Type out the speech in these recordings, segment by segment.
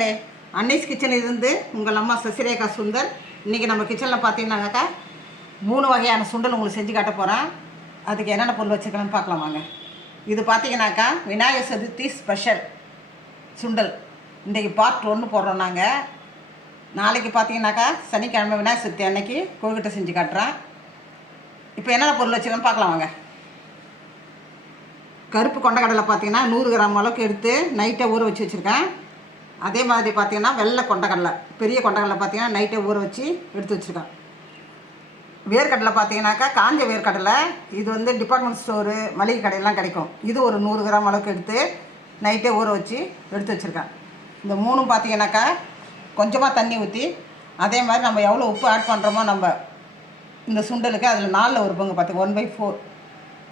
நேயர்களே, அன்னைஸ் கிச்சனில் இருந்து உங்கள் அம்மா சசிரேகா சுந்தர். இன்றைக்கி நம்ம கிச்சனில் பார்த்தீங்கன்னாக்கா 3 வகையான சுண்டல் உங்களுக்கு செஞ்சு காட்ட போகிறேன். அதுக்கு என்னென்ன பொருள் வச்சுக்கலாம்னு பார்க்கலாம் வாங்க. இது பார்த்தீங்கன்னாக்கா விநாயகர் சதுர்த்தி ஸ்பெஷல் சுண்டல். இன்றைக்கி பார்ட் 1 போடுறோம் நாங்கள். நாளைக்கு பார்த்தீங்கன்னாக்கா சனிக்கிழமை விநாயகர் சதுர்த்தி அன்னைக்கு கொழுக்கட்டை செஞ்சு காட்டுறேன். இப்போ என்னென்ன பொருள் வச்சுக்கலாம்னு பார்க்கலாம் வாங்க. கருப்பு கொண்டக்கடலை பார்த்தீங்கன்னா 100 கிராம் அளவுக்கு எடுத்து நைட்டை ஊற வச்சு வச்சுருக்கேன். அதே மாதிரி பார்த்தீங்கன்னா வெள்ளை கொண்டக்கடலை, பெரிய கொண்டக்கடலை பார்த்தீங்கன்னா நைட்டை ஊற வச்சு எடுத்து வச்சுருக்கேன். வேர்க்கடலை பார்த்தீங்கன்னாக்கா காஞ்ச வேர்க்கடலை, இது வந்து டிபார்ட்மெண்ட் ஸ்டோரு மளிகை கடையெல்லாம் கிடைக்கும். இது ஒரு 100 கிராம் அளவுக்கு எடுத்து நைட்டே ஊற வச்சு எடுத்து வச்சுருக்கேன். இந்த 3 பார்த்தீங்கன்னாக்கா கொஞ்சமாக தண்ணி ஊற்றி, அதே மாதிரி நம்ம எவ்வளோ உப்பு ஆட் பண்ணுறோமோ நம்ம இந்த சுண்டலுக்கு அதில் 4 ஒரு பங்கு பார்த்துங்க, 1/4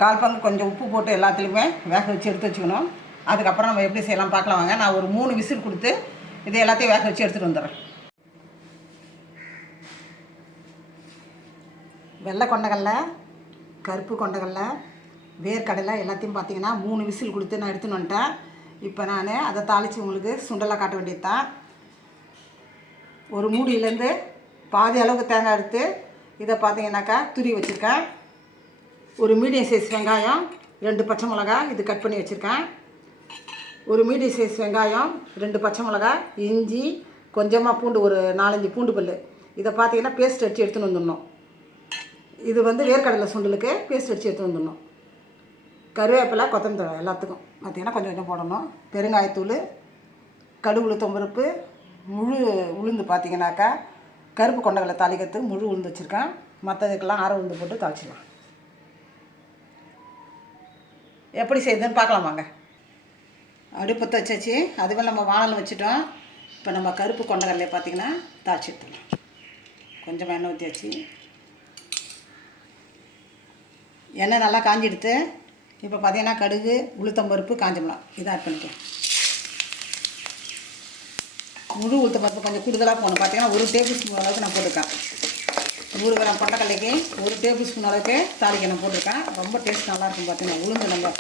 கால் பங்கு கொஞ்சம் உப்பு போட்டு எல்லாத்துலேயுமே வேக வச்சு எடுத்து வச்சுக்கணும். அதுக்கப்புறம் நம்ம எப்படி செய்யலாம் பார்க்கலாம் வாங்க. நான் ஒரு 3 விசில் கொடுத்து இதை எல்லாத்தையும் வேக வச்சு எடுத்துகிட்டு வந்துடுறேன். வெள்ளை கொண்டக்கடலை, கருப்பு கொண்டக்கடலை, வேர்க்கடலை எல்லாத்தையும் பார்த்தீங்கன்னா 3 விசில் கொடுத்து நான் எடுத்துன்னு வந்துட்டேன். இப்போ நான் அதை தாளித்து உங்களுக்கு சுண்டலாக காட்ட வேண்டியது தான். ஒரு மூடியிலேருந்து பாதி அளவுக்கு தேங்காய் எடுத்து இதை பார்த்தீங்கன்னாக்கா துருவி வச்சுருக்கேன். ஒரு மீடியம் சைஸ் வெங்காயம், 2 பச்சை மிளகாய் இது கட் பண்ணி வச்சுருக்கேன். ஒரு மீடியம் சைஸ் வெங்காயம், 2 பச்சை மிளகாய், இஞ்சி, கொஞ்சமாக பூண்டு, ஒரு 4-5 பூண்டு பல். இதை பார்த்தீங்கன்னா பேஸ்ட் அடித்து எடுத்துன்னு வந்துடணும். இது வந்து வேர்க்கடலை சுண்டலுக்கு பேஸ்ட் அடித்து எடுத்துன்னு வந்துடணும். கருவேப்பிலை, கொத்தமல்லி எல்லாத்துக்கும் பார்த்தீங்கன்னா கொஞ்சம் கொஞ்சம் போடணும். பெருங்காயத்தூள், கடுகு, உளுத்தம்பருப்பு, முழு உளுந்து பார்த்தீங்கன்னாக்கா கருப்பு கொண்டக்கடலை தாளிக்கிறதுக்கு முழு உளுந்து வச்சுருக்கேன். மற்றதுக்கெல்லாம் அரை உளுந்து போட்டு தாளிச்சிடலாம். எப்படி செய்யுதுன்னு பார்க்கலாம் வாங்க. அடுப்பத்தை வச்சாச்சு, அதுவே நம்ம வானல் வச்சுட்டோம். இப்போ நம்ம கருப்பு கொண்டக்கடலையை பார்த்திங்கன்னா தாளிச்சு எடுத்துடலாம். கொஞ்சமாக எண்ணெய் ஊற்றியாச்சு. எண்ணெய் நல்லா காஞ்சிடுத்து. இப்போ பார்த்திங்கன்னா கடுகு, உளுத்தம்பருப்பு, காஞ்ச மிளகாய் இதை ஆட் பண்ணிக்கலாம். முழு உளுத்தம்பருப்பு கொஞ்சம் கூடுதலாக போகணும். பார்த்திங்கன்னா 1 டேபிள் ஸ்பூன் அளவுக்கு நான் போட்டிருக்கேன். 100 கிராம் கொண்டக்கடலைக்கு 1 டேபிள் ஸ்பூன் அளவுக்கு தாளிக்க நான் போட்டிருக்கேன். ரொம்ப டேஸ்ட் நல்லாயிருக்கும். பார்த்திங்கன்னா உளுந்து நம்ம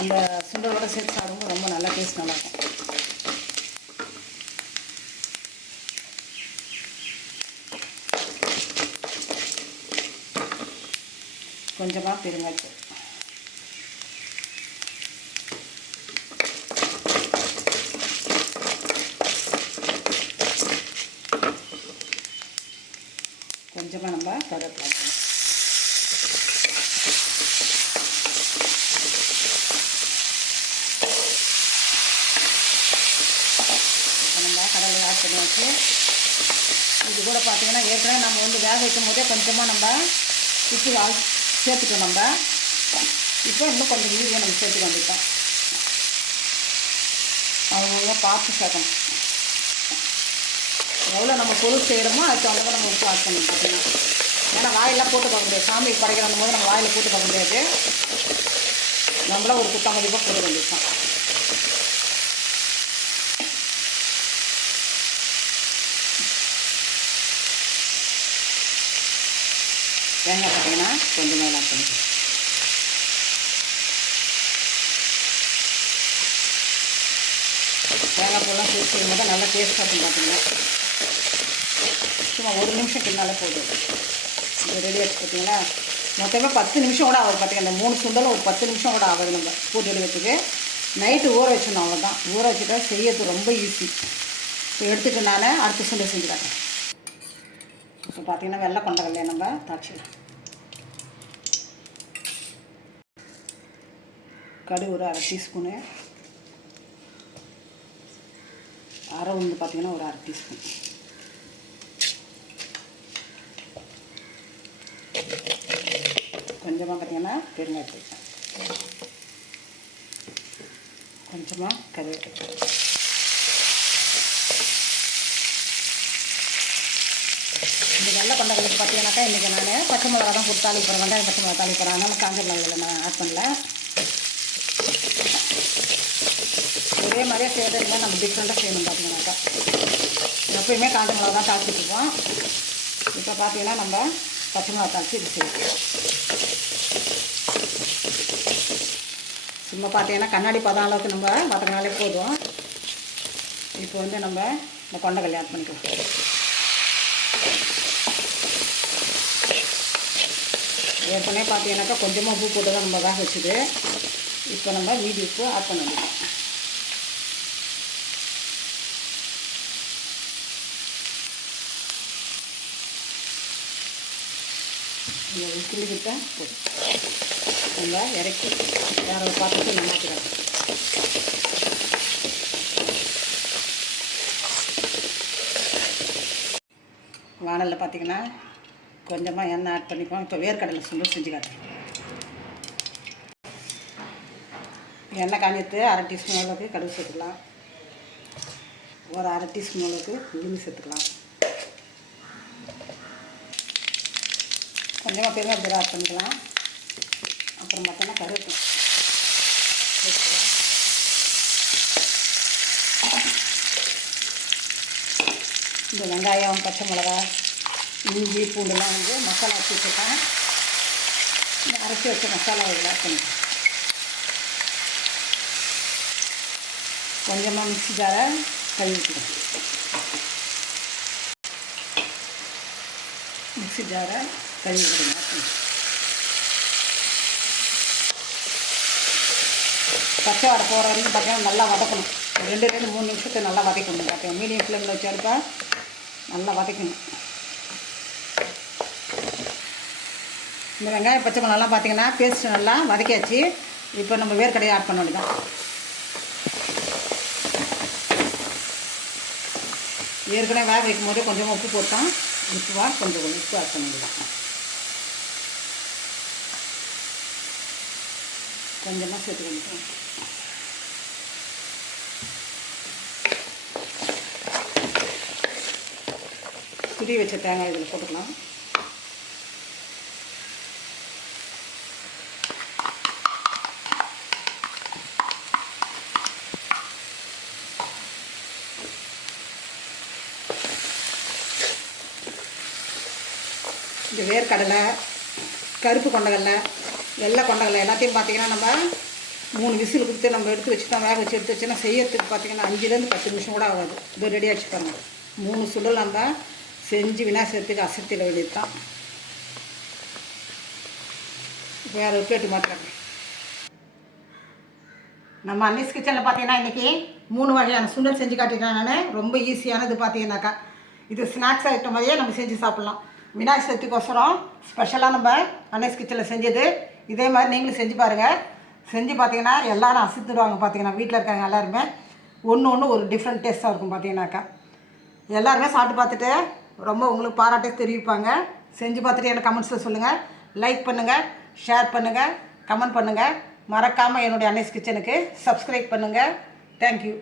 அந்த சுண்டலோட சேர்த்து சாப்பிடும்போது ரொம்ப நல்லா டேஸ்ட் நல்லாயிருக்கும். கொஞ்சமாக பெருங்காய்த்தூள், கொஞ்சமாக நம்ம கருவேப்பிலை, நம்ம கடலை ஆட் பண்ணியாச்சு. இது கூட பார்த்தீங்கன்னா ஏற்கனவே நம்ம வந்து வேக வைக்கும் போதே கொஞ்சமாக நம்ம உப்பு சேர்த்துட்டோம். நம்ம இப்போ இன்னும் கொஞ்சம் ஈஸியாக நம்ம சேர்த்துக்க வந்துட்டோம். அவங்க பார்த்து சேர்க்கணும். எவ்வளோ நம்ம பொருள் செய்கிறோமோ அதுக்கு தகுந்த நம்ம உப்பு ஆட் பண்ணி பார்த்தீங்கன்னா, ஏன்னா வாயிலாம் போட்டு பார்க்க முடியாது. சாமிக்கு படைக்கிற போது நம்ம வாயில் போட்டு பார்க்க முடியாது. நம்மளாம் ஒரு குத்தம் மதிப்பாக போட வேண்டியதுதான். தேங்காய் பார்த்தீங்கன்னா கொஞ்சம் மேலே ஆட் பண்ணிக்கலாம். தேங்காய் பூலாம் சேர்த்து செய்யும் போது நல்லா டேஸ்ட்டாக இருக்கும். பார்த்தீங்கன்னா சும்மா 1 நிமிஷம் கிண்ணாலே போதும். இது ரெடி ஆகிடுச்சு. பார்த்தீங்களா, மொத்தமே 10 நிமிஷம் கூட ஆகுது. பார்த்தீங்கன்னா இந்த 3 சுண்டலும் ஒரு 10 நிமிஷம் கூட ஆகுது. நம்ம போட்டு எடுக்கிறதுக்கு நைட்டு ஊற வச்சிடணும். அவ்வளோதான். ஊற வச்சுட்டா செய்யறது ரொம்ப ஈஸி. இப்போ எடுத்துகிட்டு நான் அடுத்த சுண்டல் செஞ்சுக்காங்க. இப்போ பார்த்தீங்கன்னா வெள்ளை கொண்டக்கடலையை நம்ம தாளிச்சிடலாம். கடுகு ஒரு 1/2 டீஸ்பூனு, அரை உளுந்து பார்த்தீங்கன்னா ஒரு 1/2 டீஸ்பூன், கொஞ்சமாக பார்த்தீங்கன்னா பெருங்காயத்தூள், கொஞ்சமாக கருவேப்பிலை, இந்த வெள்ளை கொண்டக்கடலைக்கு பார்த்தீங்கன்னாக்கா இன்றைக்கி நான் பச்சை மிளகா தான் போட்டு தாளிப்பேன். வெங்காயம் பச்சை மிளகா தாளிப்பேன். அதனால் காஞ்ச மிளகாயில் நான் ஆட் பண்ணல. ஒரே மாதிரியே செய்கிறதுனா நம்ம டிஃப்ரெண்ட்டாக செய்யணும். பார்த்தீங்கன்னாக்கா எப்பயுமே காஞ்ச மிளகா தான் தாளிச்சிட்ருப்போம். இப்போ பார்த்தீங்கன்னா நம்ம பச்சை மிளகா தாளித்து இது செய்யணும். சும்மா பார்த்தீங்கன்னா கண்ணாடி பதம் அளவுக்கு நம்ம வதக்கினாலே போதும். இப்போ வந்து நம்ம இந்த கொண்டக்கடலை ஆட் பண்ணிக்கலாம். ஏற்கனவே பார்த்தீங்கன்னாக்கா கொஞ்சமாக உப்பு போட்டு தான் நம்ம வேக வச்சுது. இப்போ நம்ம மீதி உப்பு ஆட் பண்ண முடியும். இதை கிண்டிக்கிட்ட போதும். நம்ம இறக்கி வேறு ஒரு பாத்திரத்தை நம்ம மாற்றிக்கலாம். வானலில் பார்த்திங்கன்னா கொஞ்சமாக எண்ணெய் ஆட் பண்ணிப்போம். இப்போ வேர்க்கடலை சுண்டல் செஞ்சு காட்டுறேன். எண்ணெய் காஞ்சிட்டு 1/2 டீஸ்பூன் அளவுக்கு கடுகு சேர்த்துக்கலாம். ஒரு 1/2 டீஸ்பூன் அளவுக்கு உளுந்து சேர்த்துக்கலாம். கொஞ்சமாக பெருங்காயத்தூள் ஆட் பண்ணிக்கலாம். அப்புறம் பார்த்தோன்னா கருவேப்பிலை சேர்த்துக்கலாம். இந்த வெங்காயம், பச்சை மிளகா, இஞ்சி, பூண்டுலாம் வந்து மசாலா வச்சு வச்சுருக்கேன். இந்த அரைச்சி வச்ச மசாலா இதில் ஆட் பண்ணிக்கலாம். கொஞ்சமாக மிக்ஸி ஜாரை கழுவிக்கலாம். மிக்ஸி ஜாரை கழுவிக்கலாம். பச்சை வடை போகிற வரைக்கும் பார்த்தீங்கன்னா நல்லா வதக்கணும். 2-3 நிமிஷத்துக்கு நல்லா வதக்கணும். பார்த்தீங்கன்னா மீடியம் ஃப்ளேமில் வச்சு அடுப்பா நல்லா வதக்கணும். இந்த வெங்காயம், பச்சை மிளகாலாம் பார்த்தீங்கன்னா பேஸ்ட்டு நல்லா வதக்கியாச்சு. இப்போ நம்ம வேர்க்கடையை ஆட் பண்ண வேண்டியதான். ஏற்கனவே வேக வைக்கும் போது கொஞ்சமாக உப்பு போட்டோம். உப்புவாக கொஞ்சம் உப்பு ஆட் பண்ண வேண்டியதான். கொஞ்சமாக சேர்த்துக்கணும். துரி வச்ச தேங்காய் இதில் போட்டுக்கலாம். இந்த வேர்க்கடலை, கருப்பு கொண்டக்கடலை, வெள்ளை கொண்டக்கடலை எல்லாத்தையும் பார்த்திங்கன்னா நம்ம 3 விசில் கொடுத்து நம்ம எடுத்து வச்சுட்டோம். வேக வச்சு எடுத்து வச்சோன்னா செய்யறதுக்கு பார்த்திங்கன்னா 5-10 நிமிஷம் கூட ஆகாது. இது ரெடி ஆகிடுச்சு பாருங்கள். 3 சுடல் நம்ம செஞ்சு விநாசத்துக்கு அசத்திட வேண்டியது தான். இப்போ வேறு ஒரு பிளேட்டு மாற்றுறாங்க. நம்ம அன்னிஸ் கிச்சனில் பார்த்தீங்கன்னா இன்றைக்கி 3 வகையான சுண்டல் செஞ்சு காட்டிட்டேன் நான். ரொம்ப ஈஸியானது பார்த்தீங்கன்னாக்கா இது ஸ்நாக்ஸ் ஐட்டம் மாதிரியே நம்ம செஞ்சு சாப்பிட்லாம். விநாயகர் சதுர்த்திக்கோசரம் ஸ்பெஷலாக நம்ம அன்னிஸ் கிச்சனில் செஞ்சது. இதே மாதிரி நீங்களும் செஞ்சு பாருங்கள். செஞ்சு பார்த்தீங்கன்னா எல்லோரும் அசத்துடுவாங்க. பார்த்தீங்கன்னா வீட்டில் இருக்காங்க எல்லாருமே ஒன்று ஒரு டிஃப்ரெண்ட் டேஸ்ட்டாக இருக்கும். பார்த்தீங்கன்னாக்கா எல்லாருமே சாப்பிட்டு பார்த்துட்டு ரொம்ப உங்களுக்கு பாராட்டே தெரிவிப்பாங்க. செஞ்சு பார்த்துட்டு எனக்கு கமெண்ட்ஸில் சொல்லுங்கள். லைக் பண்ணுங்கள், ஷேர் பண்ணுங்கள், கமெண்ட் பண்ணுங்கள். மறக்காமல் என்னுடைய அன்னிஸ் கிச்சனுக்கு சப்ஸ்கிரைப் பண்ணுங்கள். தேங்க்யூ.